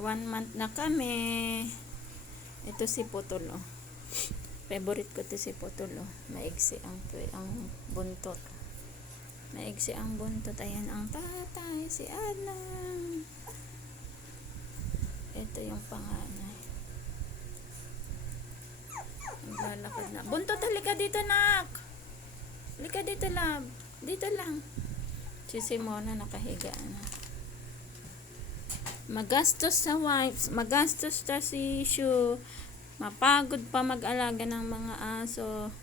1 month na kami. Ito si Putol, oh. Favorite ko to si Putol, oh. Maigsi ang buntot. Maigsi ang buntot. Ayan ang tatay, si Ana. Ito yung panganay. Naglalakad na. Buntot, halika dito, nak. Halika dito, love. Dito lang. Si Simona nakahiga na. Magastos sa wipes. Magastos sa tissue. Mapagod pa mag-alaga ng mga aso.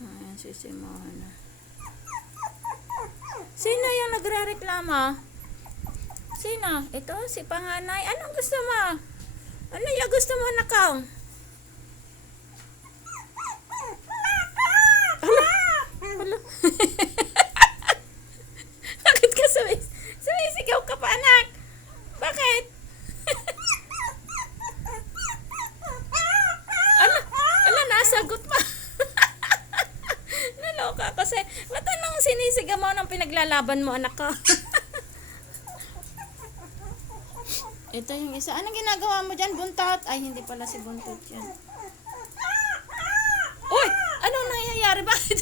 Ayan si Simona. Sino yung nagre-reklamo? Sino? Ito, si panganay. Anong gusto mo? Ano yung gusto mo, nakaw? Hala. Bakit ka sumisigaw ka pa, anak? Bakit? Ala, nasagot pa. Naloka kasi. Ba't anong sinisigaw mo ng pinaglalaban mo, anak ko? Ito yung isa. Anong ginagawa mo dyan, buntot? Ay, hindi pala si buntot yan. Uy! Anong nangyayari? Bakit?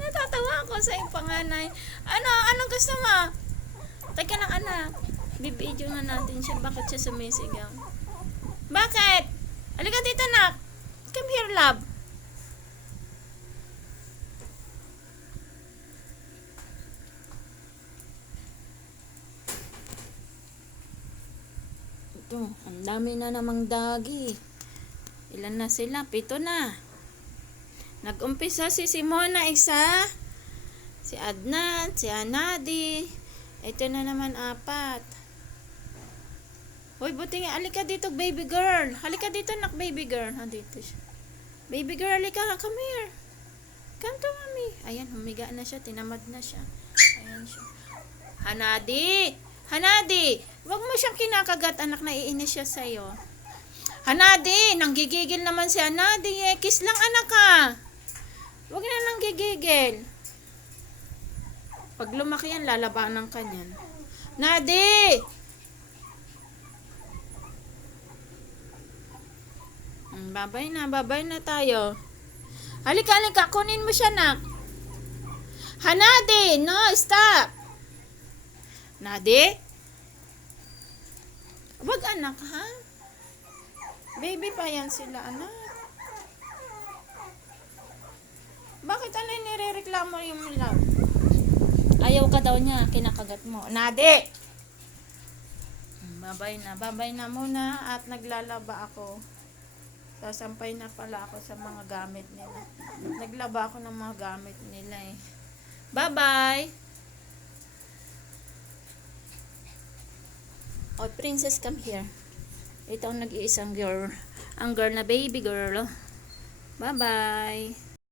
Natatawa ako sa iyong panganay. Anong gusto mo? Teka lang, anak. Bibidyo nga natin siya. Bakit siya sumisigaw? Bakit? Halika dito, anak. Come here, love. Ito, ang dami na namang dagi. Ilan na sila? 7 na. Nag-umpisa si Simona, isa. Si Adnan, si Anadi. Ito na naman 4. Hoy, buti nga. Halika dito, baby girl. Halika dito, nak, baby girl. Dito siya. Baby girl, halika. Come here. Come to mommy. Ayan, humiga na siya. Tinamad na siya. Ayan siya. Hanadi! Hanadi! Huwag mo siyang kinakagat, anak. Naiinis siya sa'yo. Hanadi! Nanggigigil naman si Hanadi. Kiss lang, anak, ha. Huwag na nang gigigil. Pag lumaki yan, lalabanan ka niyan. Nadi! Babay na tayo. Halika, kunin mo siya, nak. Hanadi! No, stop! Nadi? Wag, anak, ha? Baby pa yan sila, anak. Bakit ano yung nirereklamo yung love? Ayaw ka daw niya, kinakagat mo. Nadi! Babay na muna at naglalaba ako. Sasampay na pala ako sa mga gamit nila. Naglaba ako ng mga gamit nila eh. Bye-bye! Oh, princess, come here. Ito ang nag-iisang girl. Ang girl na baby girl. Bye-bye!